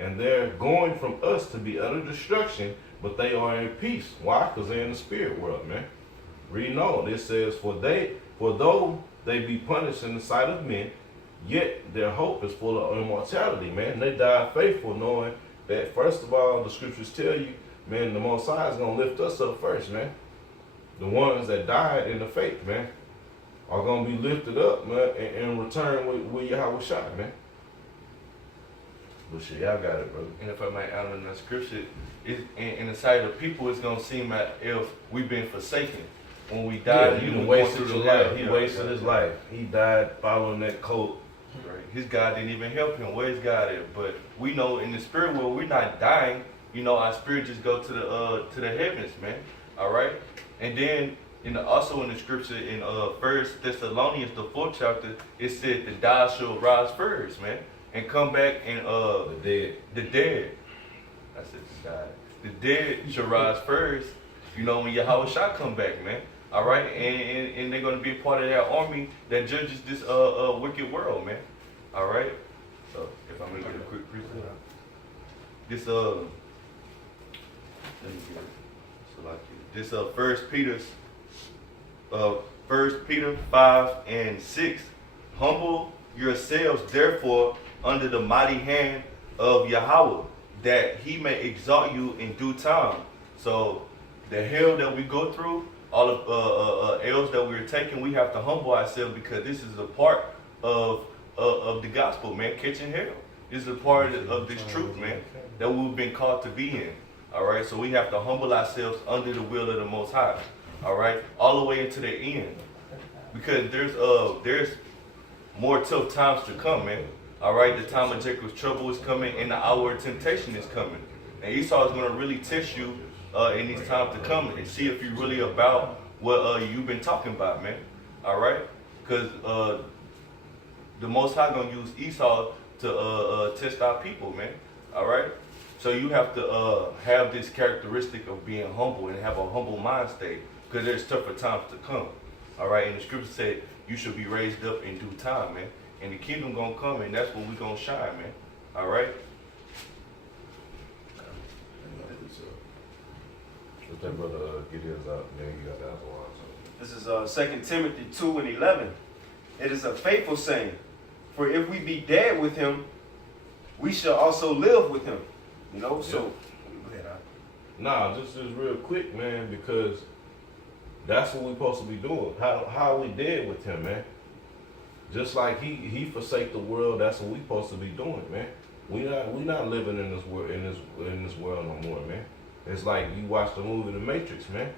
and they're going from us to be utter destruction, but they are in peace. Why? Because they're in the spirit world, man. Read on. It says, for though they be punished in the sight of men, yet their hope is full of immortality, man. They die faithful, knowing that, first of all, the scriptures tell you, man, the Most High is going to lift us up first, man. The ones that died in the faith, man, are going to be lifted up, man, and return with Yahweh Shai, man. But shit, y'all got it, brother. And if I might add in the scripture, in the sight of people, it's going to seem as if we've been forsaken. When we died, he wasted his life. He wasted his life. He died following that code. Right. His God didn't even help him. Where's God at? But we know in the spirit world, we're not dying. You know, our spirit just go to the heavens, man. All right. And then also in the scripture in 1 Thessalonians, the 4th chapter, it said the die shall rise first, man, and come back and the dead. I said the die. The dead shall rise first. You know, when Yahweh Shai come back, man. All right, and they're gonna be a part of that army that judges this wicked world, man. All right. So if I'm gonna get a quick preview, this let me get it. So like this 1 Peter 5:6. Humble yourselves therefore under the mighty hand of Yahweh, that he may exalt you in due time. So the hell that we go through, all of L's that we're taking, we have to humble ourselves, because this is a part of the gospel, man. Catching hell. This is a part of this truth, man, that we've been called to be in. All right, so we have to humble ourselves under the will of the Most High. All right, all the way into the end, because there's more tough times to come, man. All right, the time of Jacob's trouble is coming, and the hour of temptation is coming. And Esau is going to really test you in these times to come, and see if you're really about what you've been talking about, man. All right, because the Most High gonna use Esau to test our people, man. All right, so you have to have this characteristic of being humble and have a humble mind state, because there's tougher times to come. All right, and the scripture said you should be raised up in due time, man. And the kingdom gonna come, and that's when we gonna shine, man. All right. Let that brother get his out, man. You got that one. This is 2 Timothy 2:11. It is a faithful saying, for if we be dead with him, we shall also live with him. You know, so go ahead. Nah, just real quick, man, because that's what we're supposed to be doing. How we dead with him, man. Just like he forsake the world, that's what we supposed to be doing, man. We not living in this world in this world no more, man. It's like you watch the movie The Matrix, man.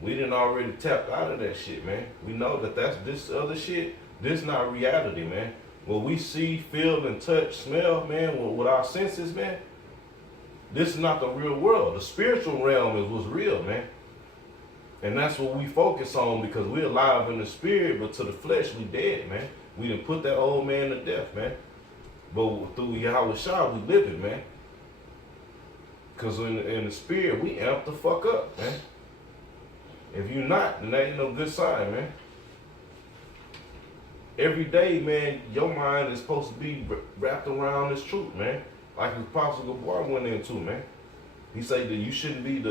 We done already tapped out of that shit, man. We know that that's this other shit. This not reality, man. What we see, feel, and touch, smell, man, with our senses, man. This is not the real world. The spiritual realm is what's real, man. And that's what we focus on, because we're alive in the spirit, but to the flesh, we dead, man. We done put that old man to death, man. But through Yahweh Shai, we living, man. Because in the spirit, we amp the fuck up, man. If you're not, then that ain't no good sign, man. Every day, man, your mind is supposed to be wrapped around this truth, man. Like the Apostle Gabar went into, man. He said that you shouldn't be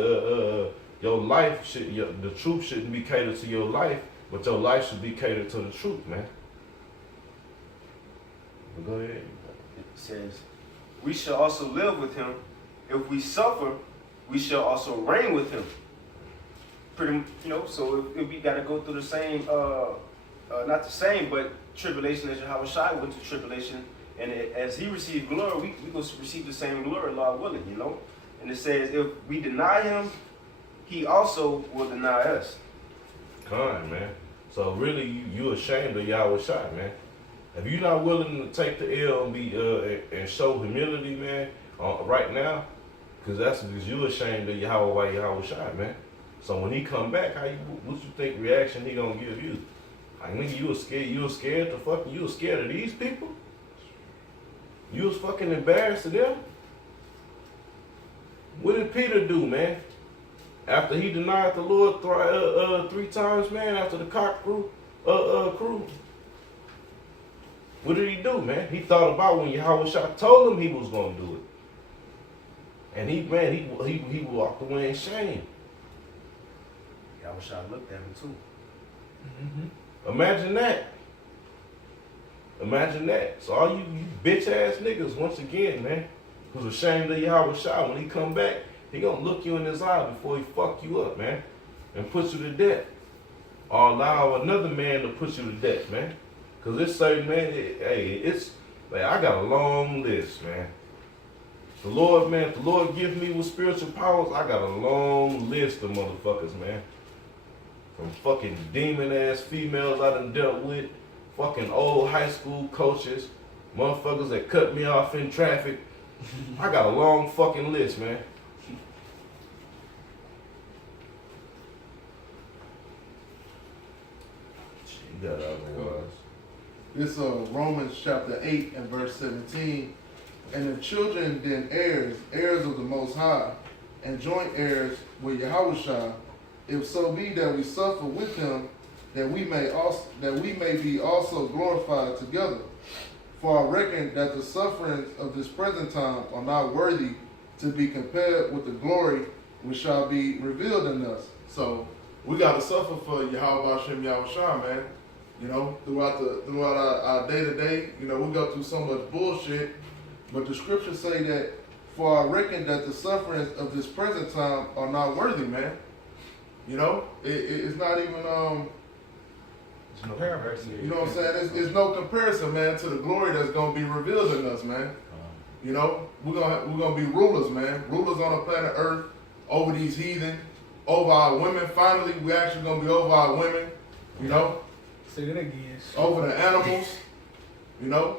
your life, the truth shouldn't be catered to your life, but your life should be catered to the truth, man. But go ahead. It says, we shall also live with him. If we suffer, we shall also reign with him. Pretty, you know, so if we got to go through the same, not the same, but tribulation as Yahweh Shai went to tribulation, and as he received glory, we go receive the same glory, Lord willing, you know. And it says, if we deny him, he also will deny us. Come on, man. So really, you ashamed of Yahweh Shai, man. If you're not willing to take the L and be and show humility, man, right now, because you ashamed of Yahweh Shai, man. So when he come back, what you think reaction he gonna give you? Like, nigga, you was scared of these people? You was fucking embarrassed of them? What did Peter do, man? After he denied the Lord 3 times, man, after the cock crew, What did he do, man? He thought about when Yahweh Shah told him he was gonna do it. And he walked away in shame. I wish I looked at him too. Imagine that. Imagine that. So all you bitch ass niggas, once again, man, who's ashamed of Yahweh Shah, when he come back, he gonna look you in his eye before he fuck you up, man, and put you to death. Or allow another man to put you to death, man. Cause it's certain, man, it's, like, I got a long list, man. The Lord, man, if the Lord gives me with spiritual powers, I got a long list of motherfuckers, man. From fucking demon ass females I done dealt with, fucking old high school coaches, motherfuckers that cut me off in traffic. I got a long fucking list, man. You got otherwise. This is Romans chapter 8 and verse 17. And the children then heirs, heirs of the Most High, and joint heirs with Yahushua, if so be that we suffer with him, that we may be also glorified together. For I reckon that the sufferings of this present time are not worthy to be compared with the glory which shall be revealed in us. So we got to suffer for Yahweh Hashem Yahushua, man. You know, throughout our day to day, you know, we go through so much bullshit, but the scriptures say that, for I reckon that the sufferings of this present time are not worthy, man. You know, it's not even There's no comparison. you know what I'm saying? It's no comparison, man, to the glory that's gonna be revealed in us, man. You know, we're gonna be rulers, man. Rulers on the planet Earth over these heathen, over our women. Finally, we actually gonna be over our women. You know, Say it again. over the animals. You know.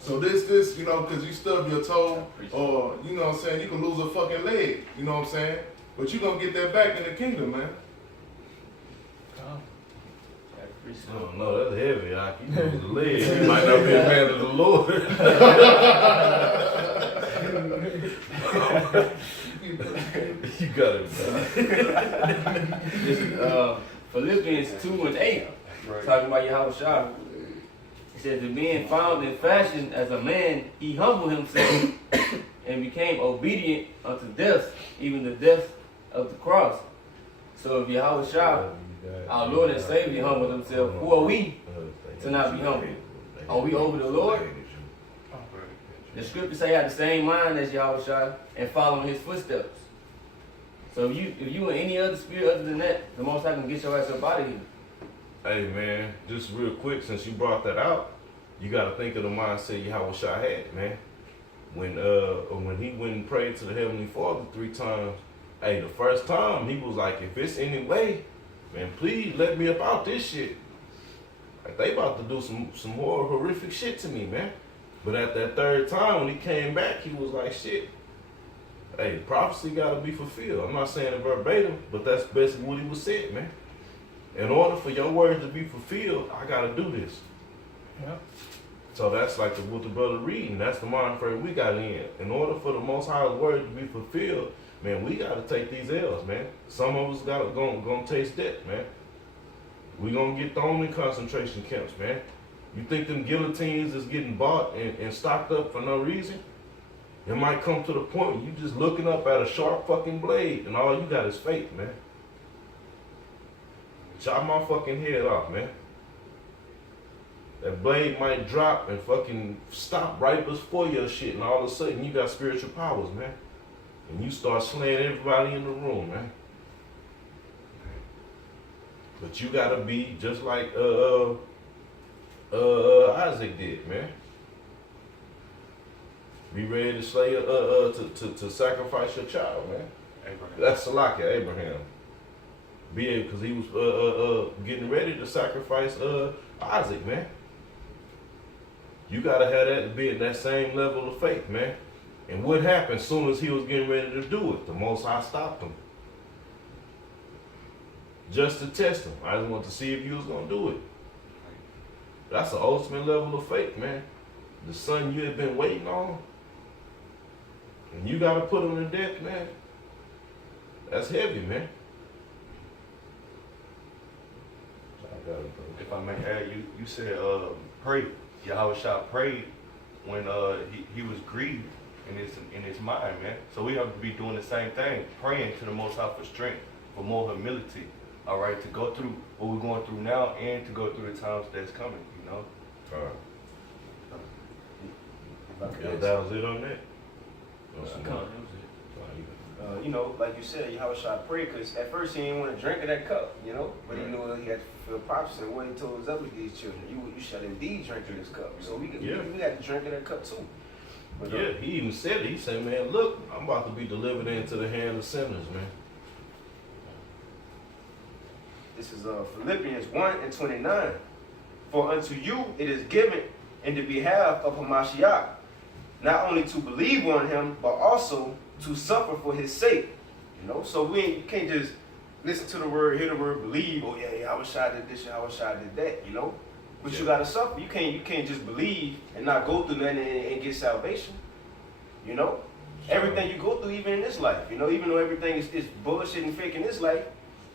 So this, you know, because you stub your toe, or you know what I'm saying, you can lose a fucking leg. You know what I'm saying? But you gonna get that back in the kingdom, man. I don't know, that's heavy. I keep losing the leg. You might not be a man of the Lord. You got it, man. This is Philippians 2 and 8, Right. talking about Yahweh Shah. It says, that being found in fashion as a man, he humbled himself and became obedient unto death, even the death of the cross. So if Yahweh Shah, our Lord and Savior, humbled himself, who are we to not be humble? Are we over the Lord? The scriptures say have the same mind as Yahweh Shah and following his footsteps. So if you in any other spirit other than that, the Most High can get your ass up out of here. Hey man, just real quick, since you brought that out, you gotta think of the mindset Yahweh Shah had, man. When he went and prayed to the Heavenly Father 3 times, hey, the first time he was like, if it's any way, man, please let me up out this shit. Like they about to do some more horrific shit to me, man. But at that 3rd time when he came back, he was like, shit. Hey, prophecy gotta be fulfilled. I'm not saying it verbatim, but that's basically what he was saying, man. In order for your words to be fulfilled, I gotta do this. Yeah. So that's like what the brother reading. That's the mind frame we got in. In order for the Most High's word to be fulfilled, man, we gotta take these L's, man. Some of us gonna taste death, man. We gonna get thrown in concentration camps, man. You think them guillotines is getting bought and stocked up for no reason? It might come to the point where you just looking up at a sharp fucking blade and all you got is faith, man. Chop my fucking head off, man. That blade might drop and fucking stop right before your shit, and all of a sudden you got spiritual powers, man. And you start slaying everybody in the room, man. But you gotta be just like Isaac did, man. Be ready to slay to sacrifice your child, man. Abraham. That's Salaki, Abraham. Be able, because he was getting ready to sacrifice Isaac, man. You gotta have that be at that same level of faith, man. And what happened as soon as he was getting ready to do it? The Most High stopped him. Just to test him. I just want to see if you was gonna do it. That's the ultimate level of faith, man. The son you have been waiting on. And you gotta put him to death, man. That's heavy, man. got it, bro. If I may add, you said pray. Yahweh Shah prayed when he was grieved in his mind, man. So we have to be doing the same thing, praying to the Most High for strength, for more humility. All right, to go through what we're going through now, and to go through the times that's coming. You know. All right. If I could Yeah, ask. that was it on that. No, some Come more. on, that was it. You know, like you said, Yahweh Shah prayed because at first he didn't want to drink of that cup, you know, but he knew that he had to fulfill prophecy. And what he told his other these children, you shall indeed drink of this cup. So we got to drink of that cup too. But, Yeah, he even said it. He said, man, look, I'm about to be delivered into the hand of sinners, man. This is Philippians 1:29. For unto you it is given in the behalf of Hamashiach, not only to believe on him, but also to suffer for his sake. You know, so you can't just listen to the word, hear the word, believe. Oh yeah, I wish I did this, I wish I did that. You know, but you gotta suffer. You can't just believe and not go through nothing and get salvation. You know, everything you go through, even in this life. You know, even though everything is bullshit and fake in this life,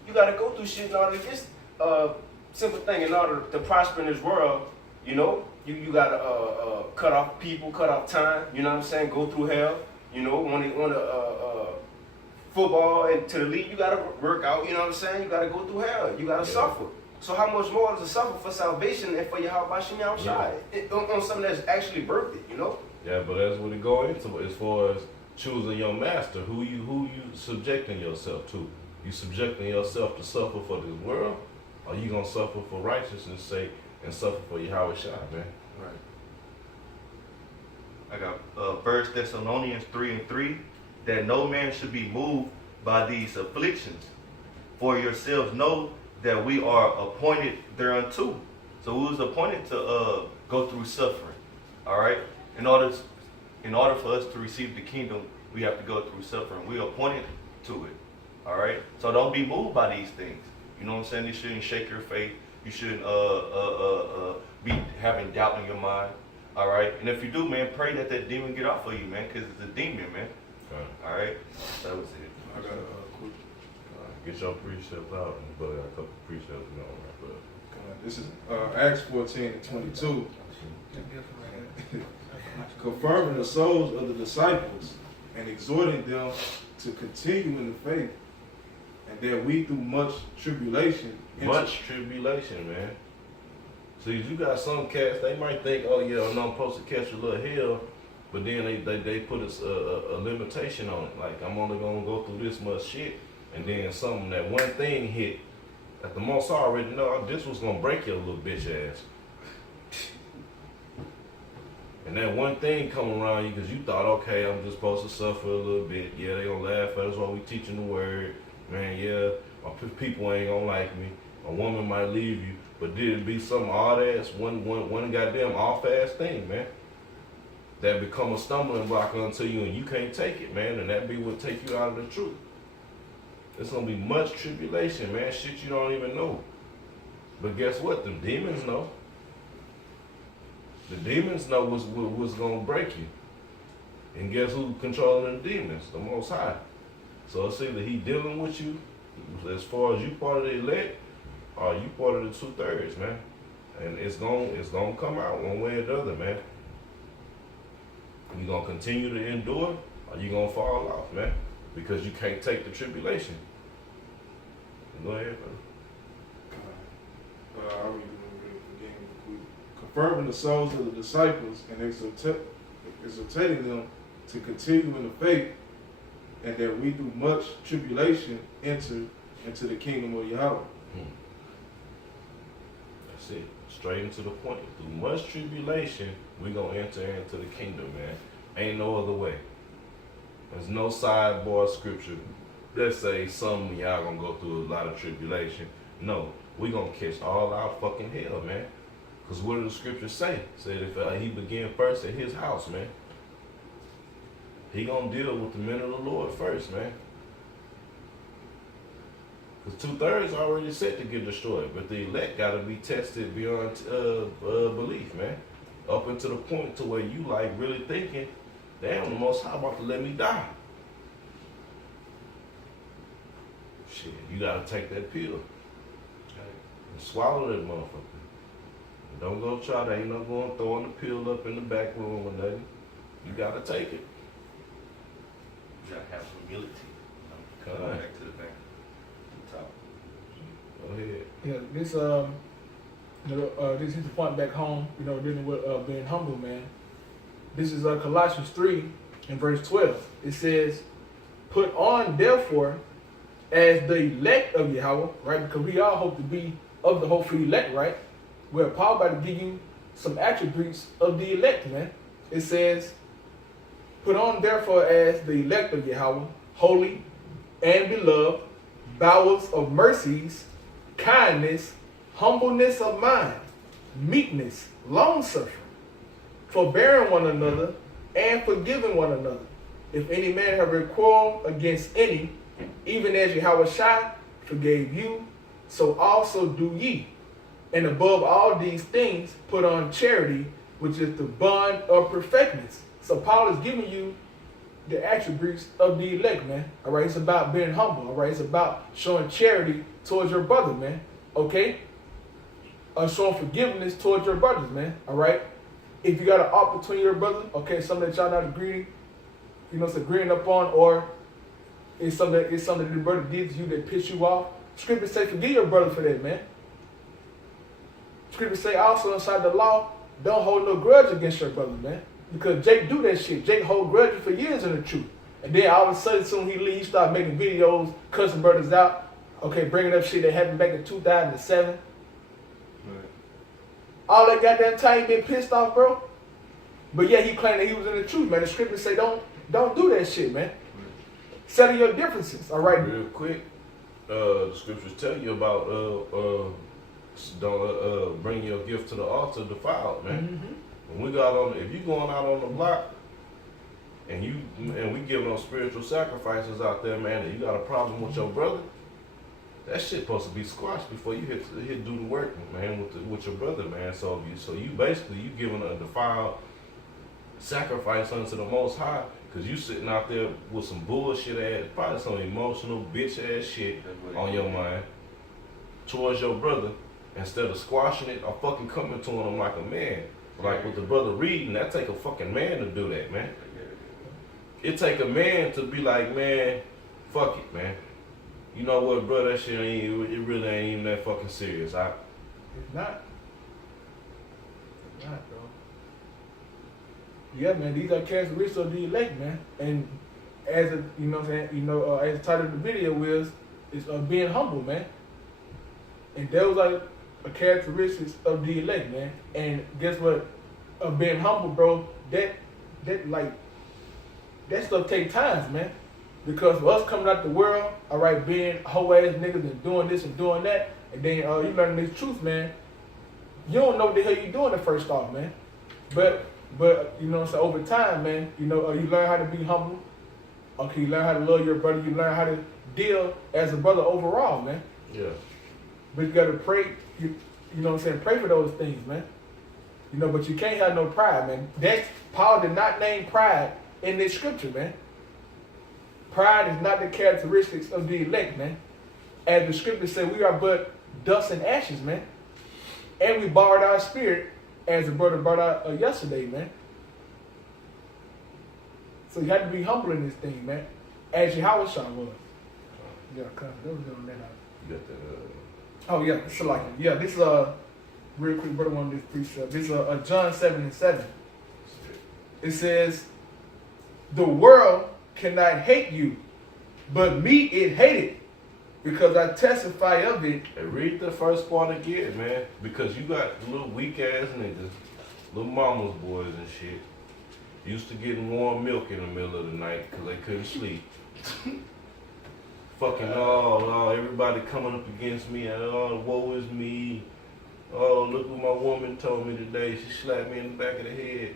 you gotta go through shit in order to get simple thing in order to prosper in this world. You know, you gotta cut off people, cut off time. You know what I'm saying? Go through hell. You know, when football and to the league, you gotta work out. You know what I'm saying? You gotta go through hell. You gotta suffer. So how much more is to suffer for salvation and for Yahweh Shem Yahushai on something that's actually worth it? You know? Yeah, but that's what it go into as far as choosing your master. Who you subjecting yourself to? You subjecting yourself to suffer for this world, or you gonna suffer for righteousness' sake and suffer for Yahweh Shai, man? Right. I got 1 Thessalonians 3:3, that no man should be moved by these afflictions. For yourselves know that we are appointed thereunto. So we was appointed to go through suffering. All right. In order for us to receive the kingdom, we have to go through suffering. We're appointed to it. All right. So don't be moved by these things. You know what I'm saying? You shouldn't shake your faith. You shouldn't be having doubt in your mind. All right. And if you do, man, pray that demon get off of you, man, because it's a demon, man. Okay. All right. That was it. I got a quick. Get your precepts out, but I got a couple precepts we gonna wrap up. This is Acts 14:22, Just get it right here. confirming the souls of the disciples and exhorting them to continue in the faith, and that we through much tribulation. Much tribulation, man. See, you got some cats, they might think, oh yeah, I'm not supposed to catch a little hell, but then they put a limitation on it. Like, I'm only gonna go through this much shit, and then that one thing hit. At the most, I already know this was gonna break your little bitch ass. And that one thing come around you because you thought, okay, I'm just supposed to suffer a little bit. Yeah, they gonna laugh at us while we teaching the word. Man, yeah, my people ain't gonna like me. A woman might leave you. But did it be some odd ass, one goddamn off ass thing, man? That become a stumbling block unto you and you can't take it, man. And that be what take you out of the truth. It's gonna be much tribulation, man. Shit you don't even know. But guess what? The demons know. The demons know what's gonna break you. And guess who controlling the demons? The Most High. So it's either he dealing with you as far as you part of the elect, or you part of the 2/3, man. And it's gonna come out one way or the other, man. You gonna continue to endure, or you gonna fall off, man, because you can't take the tribulation. Go ahead, brother. I'll read it again real quick. Confirming the souls of the disciples and exhortating them to continue in the faith, and that we through much tribulation enter into the kingdom of Yahweh. That's it. Straight into the point. Through much tribulation, we gonna enter into the kingdom, man. Ain't no other way. There's no sidebar scripture that say some of y'all gonna go through a lot of tribulation. No, we gonna catch all our fucking hell, man. Cause what do the scriptures say? Said if he begin first at his house, man. He gonna deal with the men of the Lord first, man. Because 2/3 already set to get destroyed, but the elect gotta be tested beyond belief, man. Up until the point to where you like really thinking, damn, the Most High about to let me die. Shit, you gotta take that pill. and swallow that motherfucker. Don't go try that. Ain't no going throwing the pill up in the back room or nothing. You gotta take it. You gotta have humility. Come Coming on. back to the thing. The top. Go ahead. Yeah, this this is the point back home, dealing with being humble, man. This is Colossians 3 and verse 12. It says, "Put on therefore as the elect of Yahweh," right? Because we all hope to be of the hopeful elect, right? Well, Paul about to give you some attributes of the elect, man. It says, "Put on therefore as the elect of Yahweh, holy and beloved, bowels of mercies, kindness, humbleness of mind, meekness, long-suffering, forbearing one another, and forgiving one another. If any man have a quarrel against any, even as Yahweh Shai forgave you, so also do ye. And above all these things, put on charity, which is the bond of perfectness." So Paul is giving you the attributes of the elect, man. All right, it's about being humble. All right, it's about showing charity towards your brother, man. Okay, showing forgiveness towards your brothers, man. All right, if you got an ought between your brother, okay, something that y'all not agreeing, agreeing upon, or it's something that the brother did to you that pissed you off. Scripture say forgive your brother for that, man. Scripture say also inside the law, don't hold no grudge against your brother, man. Because Jake do that shit. Jake hold grudges for years in the truth. And then all of a sudden, soon he leaves, start making videos, cussing brothers out. Okay, bringing up shit that happened back in 2007. Right. All that goddamn time he been pissed off, bro. But yeah, he claimed that he was in the truth, man. The scripture say don't do that shit, man. Settle your differences, all right? Real quick, the scriptures tell you about don't bring your gift to the altar defiled, man. Mm-hmm. When we got on, if you going out on the block and we giving them spiritual sacrifices out there, man, and you got a problem with your brother, that shit supposed to be squashed before you hit do the work, man, with your brother, man. So you basically you giving a defiled sacrifice unto the Most High, cause you sitting out there with some bullshit ass, probably some emotional bitch ass shit on your mind towards your brother, instead of squashing it or fucking coming to him like a man. Like with the brother reading, that take a fucking man to do that, man. It take a man to be like, man, fuck it, man. You know what, bro, that shit it really ain't even that fucking serious. It's not. It's not, bro. Yeah, man, these are characteristics of the elect, man. And as a, as the title of the video is being humble, man. And those are characteristics of the elect, man. And guess what? Being humble, bro, that stuff take time, man. Because for us coming out the world, all right, being hoe ass niggas and doing this and doing that, and then you learn this truth, man. You don't know what the hell you doing the first off, man. But so over time, man, you learn how to be humble. Okay, you learn how to love your brother. You learn how to deal as a brother overall, man. Yeah. But you gotta pray. You know what I'm saying? Pray for those things, man. But you can't have no pride, man. Paul did not name pride in this scripture, man. Pride is not the characteristics of the elect, man. As the scripture said, we are but dust and ashes, man. And we borrowed our spirit, as the brother brought out yesterday, man. So you have to be humble in this thing, man. As Yahweh was. Yeah, that was on that. You got that. Oh yeah, it's like yeah. This is real quick, brother. One of these precepts. This is John 7:7. It says, "The world cannot hate you, but me it hated, because I testify of it." Hey, read the first part again, man, because you got little weak ass niggas, little mama's boys and shit, used to getting warm milk in the middle of the night because they couldn't sleep. Fucking everybody coming up against me, and woe is me. Oh, look what my woman told me today. She slapped me in the back of the head.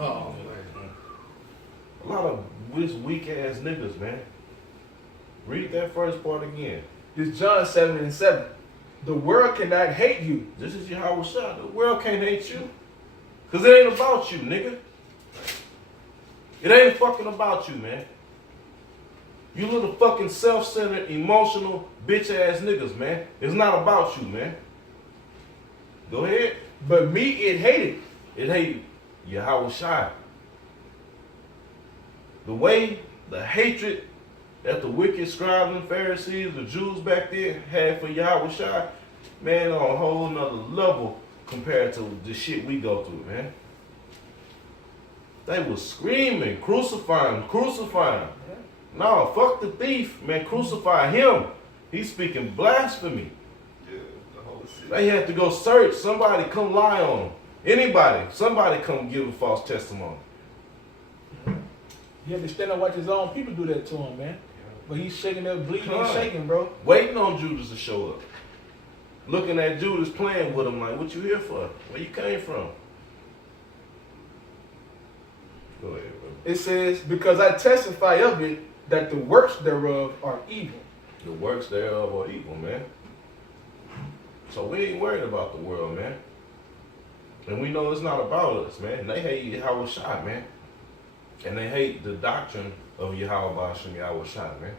Oh man. A lot of this weak ass niggas, man. Read that first part again. This John 7:7. The world cannot hate you. This is Yahweh Shah. The world can't hate you. Cause it ain't about you, nigga. It ain't fucking about you, man. You little fucking self-centered, emotional, bitch-ass niggas, man. It's not about you, man. Go ahead. But me, it hated. It hated Yahweh Shai. The way, the hatred that the wicked scribes and Pharisees, the Jews back then had for Yahweh Shai, man, on a whole nother level compared to the shit we go through, man. They was screaming, crucify him, crucify him. No, fuck the thief, man, crucify him. He's speaking blasphemy. Yeah, the whole city. They had to go search. Somebody come lie on him. Anybody, somebody come give a false testimony. He had to stand up and watch his own people do that to him, man. But he's shaking up, bleeding, and Huh. shaking, bro. Waiting on Judas to show up. Looking at Judas playing with him like, what you here for? Where you came from? Go ahead, bro. It says, because I testify of it, that the works thereof are evil. The works thereof are evil, man. So we ain't worried about the world, man. And we know it's not about us, man. They hate Yahweh Shai, man. And they hate the doctrine of Yahweh Ba'ashem Yahweh Shai, man.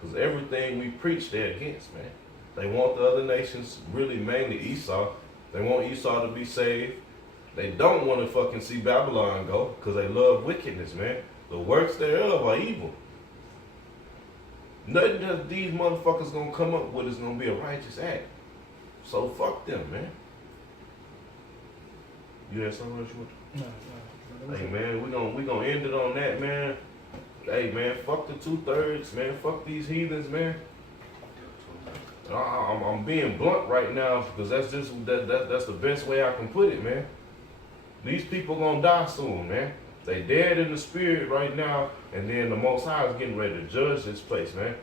Because everything we preach, they're against, man. They want the other nations, really mainly Esau. They want Esau to be saved. They don't want to fucking see Babylon go because they love wickedness, man. The works thereof are evil. Nothing that these motherfuckers gonna come up with is gonna be a righteous act. So fuck them, man. You had something else you want to? No. Hey man, we gonna end it on that, man. Hey man, fuck the 2/3, man. Fuck these heathens, man. I'm being blunt right now because that's the best way I can put it, man. These people gonna die soon, man. They dead in the spirit right now, and then the Most High is getting ready to judge this place, man.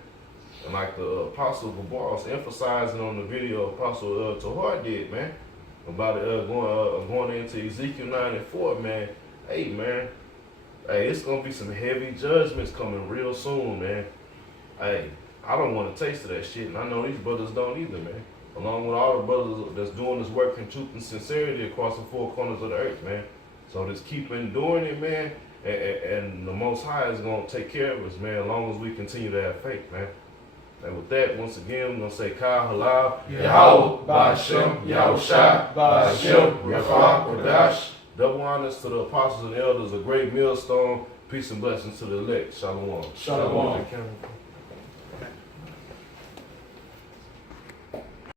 And like the Apostle Gabar was emphasizing on the video Apostle Tahar did, man, about it going into Ezekiel 9:4, man. Hey, man. Hey, it's gonna be some heavy judgments coming real soon, man. Hey, I don't want to taste of that shit, and I know these brothers don't either, man. Along with all the brothers that's doing this work in truth and sincerity across the four corners of the earth, man. So just keep enduring it, man, and the Most High is gonna take care of us, man, as long as we continue to have faith, man. And with that, once again, I'm gonna say Kal Halal, Yahweh, Ba'ashem, Yahweh Shai, Ba'ashem, Rafah, Kodash. Double honors to the apostles and elders, a great millstone. Peace and blessings to the elect. Shalom. Shalom. Shalom.